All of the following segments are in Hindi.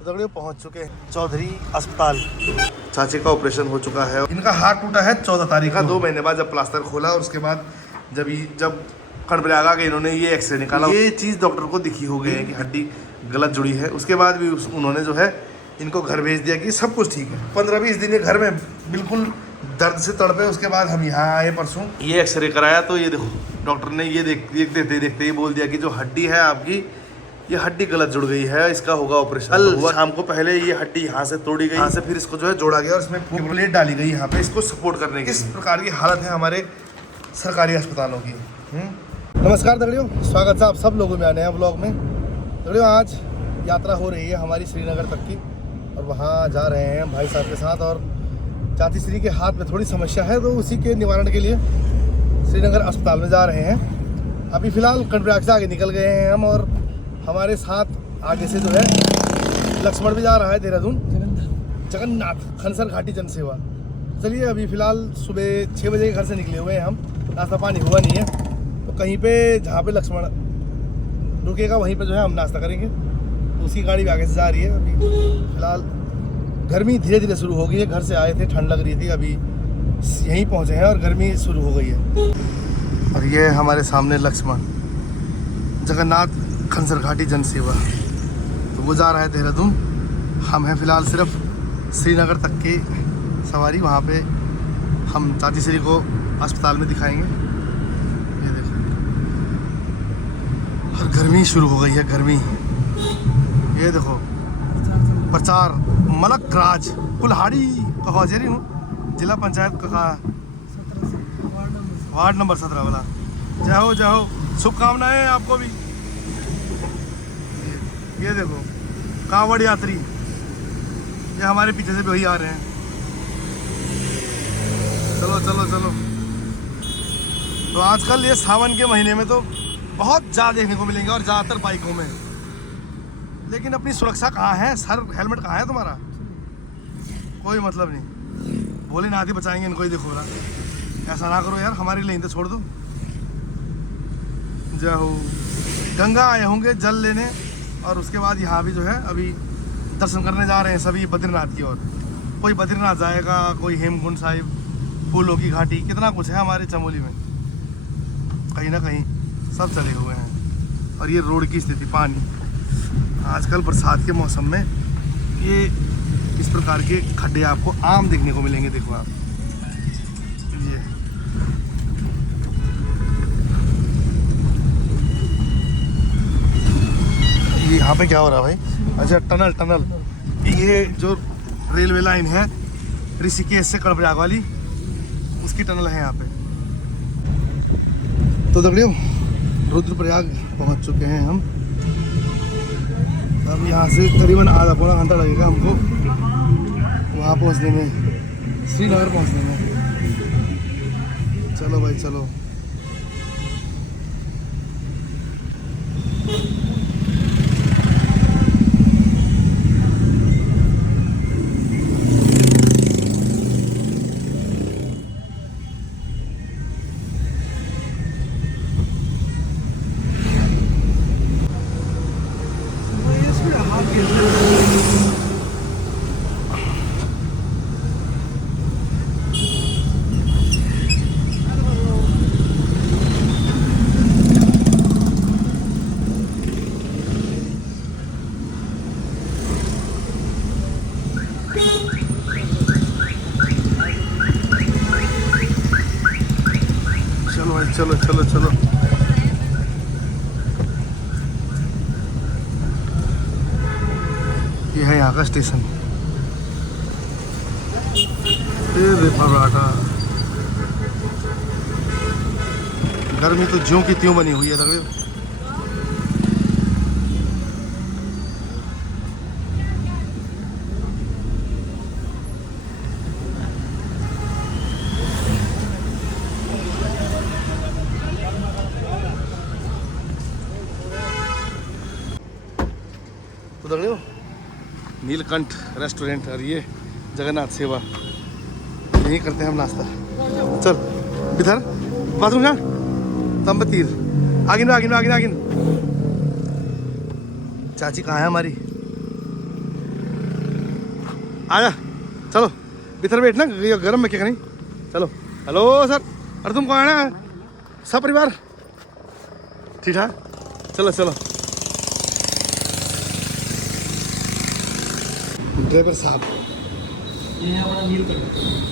दगड़ियों पहुंच चुके हैं चौधरी अस्पताल। चाची का ऑपरेशन हो चुका है। इनका हाथ टूटा है 14 तारीख का, 2 महीने बाद जब प्लास्टर खोला और उसके बाद जब कर्णप्रयाग आ गए इन्होंने ये एक्सरे निकाला। ये चीज़ डॉक्टर को दिखी हो गई है कि हड्डी गलत जुड़ी है। उसके बाद भी उन्होंने जो है इनको घर भेज दिया कि सब कुछ ठीक है। 15-20 दिन ये घर में बिल्कुल दर्द से तड़पे। उसके बाद हम यहाँ आए परसों, ये एक्सरे कराया तो ये देखो डॉक्टर ने ये देखते ये बोल दिया कि जो हड्डी है आपकी ये हड्डी गलत जुड़ गई है, इसका होगा ऑपरेशन। कल शाम को पहले ये हड्डी यहाँ से तोड़ी गई, यहाँ से फिर इसको जो है जोड़ा गया और इसमें प्लेट डाली गई यहाँ पे इसको सपोर्ट करने की। इस प्रकार की हालत है हमारे सरकारी अस्पतालों की। नमस्कार दगड़ियों, स्वागत है आप सब लोगों में आने हैं ब्लॉग में। दगड़ियों आज यात्रा हो रही है हमारी श्रीनगर तक की और वहाँ जा रहे हैं भाई साहब के साथ। और चाची श्री के हाथ में थोड़ी समस्या है तो उसी के निवारण के लिए श्रीनगर अस्पताल में जा रहे हैं। अभी फ़िलहाल कर्णप्रयाग से आगे निकल गए हैं हम और हमारे साथ आगे से जो है लक्ष्मण भी जा रहा है देहरादून जगन्नाथ खनसर घाटी जन सेवा। चलिए अभी फ़िलहाल सुबह 6 बजे के घर से निकले हुए हैं हम, नाश्ता पानी हुआ नहीं है तो कहीं पे जहाँ पे लक्ष्मण रुकेगा वहीं पे जो है हम नाश्ता करेंगे। तो उसी गाड़ी भी आगे से जा रही है। अभी फ़िलहाल गर्मी धीरे धीरे शुरू हो गई है। घर से आए थे, ठंड लग रही थी, अभी यहीं पहुँचे हैं और गर्मी शुरू हो गई है। और ये हमारे सामने लक्ष्मण जगन्नाथ खनसर घाटी जन सेवा, तो वो जा रहा है देहरादून। हम हैं फ़िलहाल सिर्फ श्रीनगर तक की सवारी। वहाँ पे हम चाची श्री को अस्पताल में दिखाएंगे। ये देखो और गर्मी शुरू हो गई है, गर्मी। ये देखो प्रचार मलक राज कुल्हाड़ी का हौजरी हूँ, जिला पंचायत का वार्ड नंबर 17 वाला। जय हो, शुभकामनाएं आपको भी। ये देखो कांवड़ यात्री, ये हमारे पीछे से भी वही आ रहे हैं। चलो। तो आजकल ये सावन के महीने में तो बहुत ज़्यादा देखने को मिलेंगे और ज़्यादातर बाइकों में। लेकिन अपनी सुरक्षा कहाँ है? सर हेलमेट कहाँ है तुम्हारा? कोई मतलब नहीं, भोलेनाथ ही बचाएंगे इनको। ही देखो रहा, ऐसा ना करो यार, हमारी लेन तो छोड़ दो। जय हो। गंगा आए होंगे जल लेने और उसके बाद यहाँ भी जो है अभी दर्शन करने जा रहे हैं सभी बद्रीनाथ की ओर। कोई बद्रीनाथ जाएगा, कोई हेमकुंड साहिब, फूलों की घाटी, कितना कुछ है हमारे चमोली में। कहीं ना कहीं सब चले हुए हैं। और ये रोड की स्थिति, पानी आजकल बरसात के मौसम में ये इस प्रकार के खड्डे आपको आम देखने को मिलेंगे। देखो आप ये यहाँ पे क्या हो रहा है भाई? अच्छा टनल, ये जो रेलवे लाइन है ऋषिकेश से कर्णप्रयाग वाली, उसकी टनल है यहाँ पे। तो दगड़ियों रुद्रप्रयाग पहुँच चुके हैं हम। अब यहाँ से करीबन आधा पौना घंटा लगेगा हमको वहाँ पहुँचने में, श्रीनगर पहुँचने में। चलो भाई चलो। चलो। ये है यहाँ का स्टेशन। गर्मी तो ज्यों की त्यों बनी हुई है दगड़ियों। तो दगड़ियों नीलकंठ रेस्टोरेंट और ये जगन्नाथ सेवा, यहीं करते हैं हम नाश्ता। चल इधर बाथरूम जा तंबतीर आगिन। चाची कहाँ है हमारी? आजा चलो भीतर बैठना, गर्म में क्या करें। चलो हेलो सर, अरे तुम कौन है? सब परिवार ठीक ठाक? चलो चलो। ड्राइवर साहब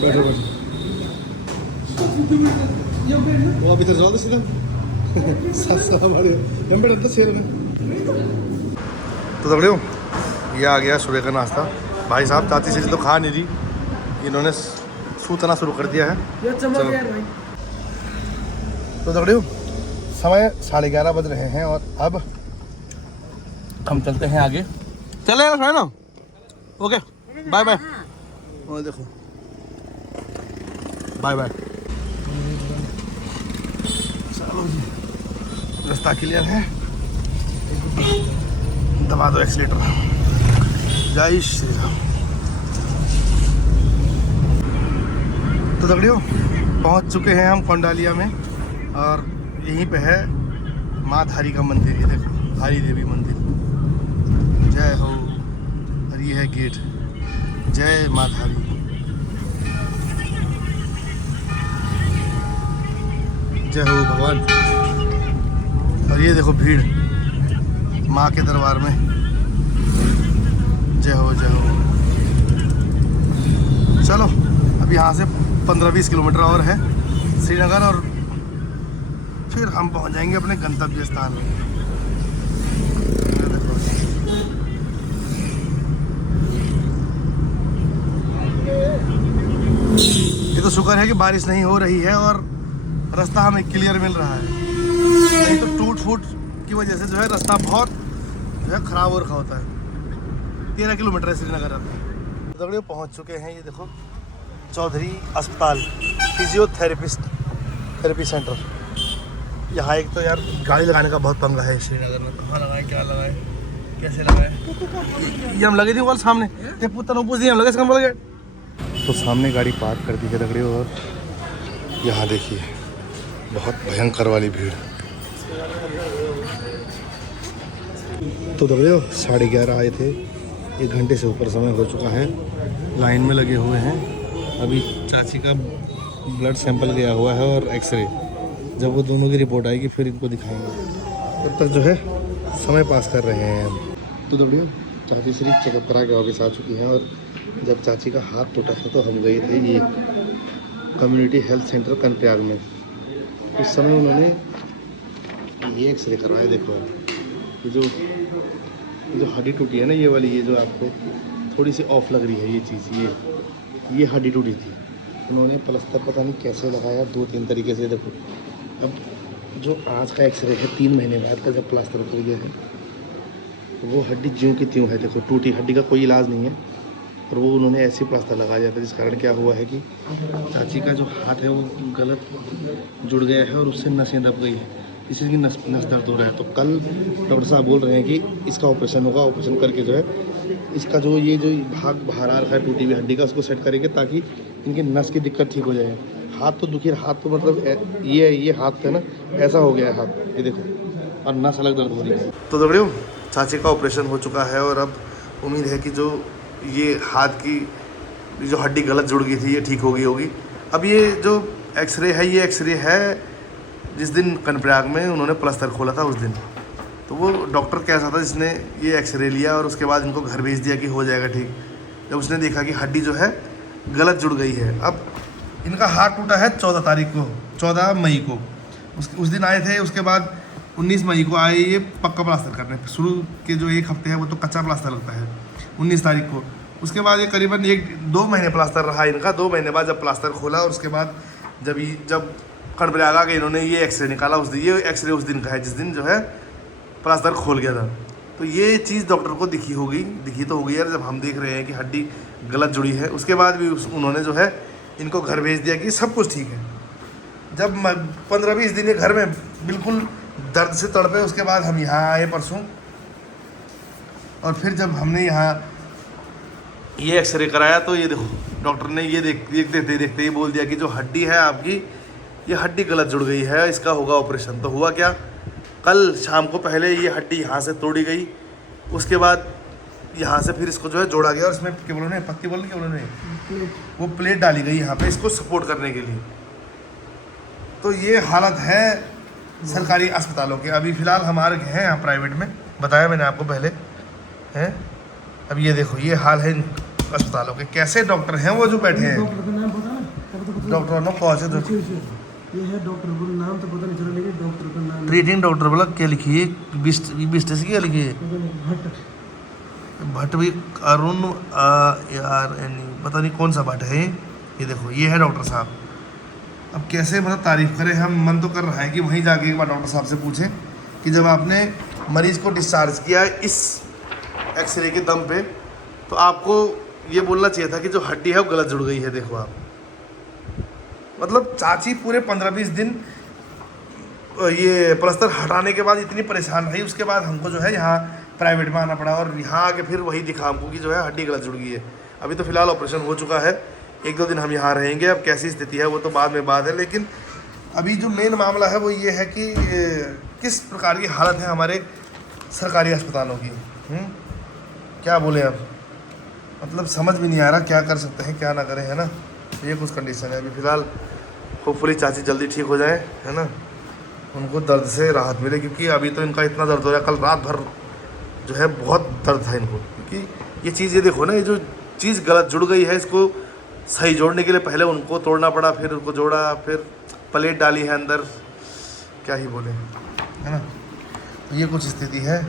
बैठो बैठो, वो अभी तक जाओ तो सीधा तो दबड़े हो। ये आ गया सुबह का नाश्ता। भाई साहब चाची से तो खा नहीं रही, इन्होंने सूतना शुरू कर दिया है। चलो तो दबड़े हो, समय 11:30 बज रहे हैं और अब हम चलते हैं आगे। चले ना, ओके बाय बाय। और देखो बाय बाय। चलो जी, रास्ता क्लियर है, दबा दो एक्सीलेटर। जय श्री राम। तो दगड़ियों पहुंच चुके हैं हम कोंडालिया में और यहीं पे है माँ धारी का मंदिर। ये देखो धारी देवी मंदिर, जय हो। और ये है गेट, जय माँ धारी। जय हो भगवान। और ये देखो भीड़ माँ के दरबार में, जय हो जय हो। चलो अब यहाँ से 15-20 किलोमीटर और है श्रीनगर, और फिर हम पहुँच जाएंगे अपने गंतव्य स्थान में। ये तो शुक्र है कि बारिश नहीं हो रही है और रास्ता हमें क्लियर मिल रहा है, नहीं तो टूट फूट की वजह से जो है रास्ता बहुत जो है ख़राब हो रखा होता है। 13 किलोमीटर है श्रीनगर। अब दगड़ियों पहुंच चुके हैं, ये देखो चौधरी अस्पताल फिजियोथेरेपी सेंटर। यहाँ एक तो यार गाड़ी लगाने का बहुत पंगा है श्रीनगर में, कहाँ लगाए, क्या लगाए, कैसे लगाए। ये हम लगे थे वाल सामने, ये पुत्र पूछ दिए हम लगे इसका बोल गए। तो सामने गाड़ी पार्क कर दी है दगड़ियों, और यहाँ देखिए बहुत भयंकर वाली भीड़। तो दगड़ियों 11:30 आए थे, 1 घंटे से ऊपर समय हो चुका है, लाइन में लगे हुए हैं। अभी चाची का ब्लड सैंपल गया हुआ है और एक्सरे, जब वो दोनों की रिपोर्ट आएगी फिर इनको दिखाएंगे। तब तक जो है समय पास कर रहे हैं हम। तो दगड़ियों चाची श्री चेकअप करा के वापस आ चुकी हैं, और जब चाची का हाथ टूटा था तो हम गए थे ये कम्युनिटी हेल्थ सेंटर कर्णप्रयाग में। उस समय उन्होंने ये एक्सरे करवाया। देखो ये जो हड्डी टूटी है ना, ये वाली, ये जो आपको थोड़ी सी ऑफ लग रही है ये चीज़, ये हड्डी टूटी थी। उन्होंने प्लास्टर पता नहीं कैसे लगाया, 2-3 तरीके से। देखो अब जो आज का एक्सरे है 3 महीने बाद का, जब प्लास्टर उतर गया है वो हड्डी ज्यों की त्यों है। देखो टूटी हड्डी का कोई इलाज नहीं है, और वो उन्होंने ऐसे प्लास्टर लगाया जाता है, जिस कारण क्या हुआ है कि चाची का जो हाथ है वो गलत जुड़ गया है और उससे नसें दब गई है, इसी की नस दर्द हो रहा है। तो कल डॉक्टर साहब बोल रहे हैं कि इसका ऑपरेशन होगा, ऑपरेशन करके जो है इसका जो ये जो भाग बाहर आ रखा है टूटी हुई हड्डी का, उसको सेट करेंगे ताकि इनकी नस की दिक्कत ठीक हो जाए। हाथ तो दुखी, हाथ तो मतलब ये हाथ है ना ऐसा हो गया है हाथ, ये देखो, और नस अलग दर्द हो रही है। तो दगड़ियों चाची का ऑपरेशन हो चुका है, और अब उम्मीद है कि जो ये हाथ की जो हड्डी गलत जुड़ गई थी ये ठीक हो गई होगी। अब ये जो एक्सरे है, ये एक्सरे है जिस दिन कर्णप्रयाग में उन्होंने प्लास्टर खोला था उस दिन। तो वो डॉक्टर कैसा था जिसने ये एक्सरे लिया और उसके बाद इनको घर भेज दिया कि हो जाएगा ठीक, जब उसने देखा कि हड्डी जो है गलत जुड़ गई है। अब इनका हाथ टूटा है 14 मई को, उस दिन आए थे। उसके बाद 19 मई को आए ये पक्का प्लास्टर करने। शुरू के जो 1 हफ्ते है वो तो कच्चा प्लास्टर लगता है 19 तारीख को। उसके बाद ये करीबन 1-2 महीने प्लास्टर रहा इनका। 2 महीने बाद जब प्लास्टर खोला और उसके बाद जब कर्णप्रयाग आ गए इन्होंने ये एक्सरे निकाला, उस दिन ये एक्सरे उस दिन का है जिस दिन जो है प्लास्टर खोल गया था। तो ये चीज़ डॉक्टर को दिखी तो होगी यार, जब हम देख रहे हैं कि हड्डी गलत जुड़ी है। उसके बाद भी उन्होंने जो है इनको घर भेज दिया कि सब कुछ ठीक है। जब 15-20 दिन ये घर में बिल्कुल दर्द से तड़पे, उसके बाद हम यहाँ आए परसों, और फिर जब हमने यहाँ ये एक्सरे कराया तो ये देखो डॉक्टर ने ये देखते ही बोल दिया कि जो हड्डी है आपकी, ये हड्डी गलत जुड़ गई है, इसका होगा ऑपरेशन। तो हुआ क्या, कल शाम को पहले ये हड्डी यहाँ से तोड़ी गई, उसके बाद यहाँ से फिर इसको जो है जोड़ा गया और इसमें क्या बोलो नहीं, पत्ती बोल क्या बोलो नहीं, वो प्लेट डाली गई यहाँ पे इसको सपोर्ट करने के लिए। तो ये हालत है सरकारी अस्पतालों के। अभी फ़िलहाल हमारे हैं यहाँ प्राइवेट में, बताया मैंने आपको पहले हैं। अब ये देखो ये हाल है इन अस्पतालों के, कैसे डॉक्टर हैं वो जो बैठे हैं। डॉक्टर का नाम पता ना? डॉक्टर नो कौन से ये है डॉक्टर, बोल नाम तो पता नहीं चला, लेकिन डॉक्टर का नाम ट्रीटिंग डॉक्टर बोला क्या लिखिए, बिस्ट से क्या लिखिए, भट्ट। भट्ट भी अरुण यार पता नहीं कौन सा भट्ट है। ये देखो ये है डॉक्टर साहब। अब कैसे मतलब तारीफ़ करें हम, मन तो कर रहा है कि वहीं जाके एक बार डॉक्टर साहब से पूछें कि जब आपने मरीज़ को डिस्चार्ज किया इस एक्सरे के दम पे, तो आपको ये बोलना चाहिए था कि जो हड्डी है वो गलत जुड़ गई है। देखो आप, मतलब चाची पूरे 15-20 दिन ये प्लास्टर हटाने के बाद इतनी परेशान रही, उसके बाद हमको जो है यहाँ प्राइवेट में आना पड़ा और यहाँ आके फिर वही दिखा हमको कि जो है हड्डी गलत जुड़ गई है। अभी तो फ़िलहाल ऑपरेशन हो चुका है, 1-2 दिन हम यहाँ रहेंगे। अब कैसी स्थिति है वो तो बाद में बात है, लेकिन अभी जो मेन मामला है वो ये है कि किस प्रकार की हालत है हमारे सरकारी अस्पतालों की। क्या बोले अब, मतलब समझ भी नहीं आ रहा क्या कर सकते हैं क्या ना करें, है ना। तो ये कुछ कंडीशन है अभी फ़िलहाल। होपफुली चाची जल्दी ठीक हो जाए, है ना, उनको दर्द से राहत मिले, क्योंकि अभी तो इनका इतना दर्द हो रहा है, कल रात भर जो है बहुत दर्द था इनको। क्योंकि ये चीज़, ये देखो ना, ये जो चीज़ गलत जुड़ गई है इसको सही जोड़ने के लिए पहले उनको तोड़ना पड़ा, फिर उनको जोड़ा, फिर प्लेट डाली है अंदर, क्या ही बोले, है ना। तो ये कुछ स्थिति है।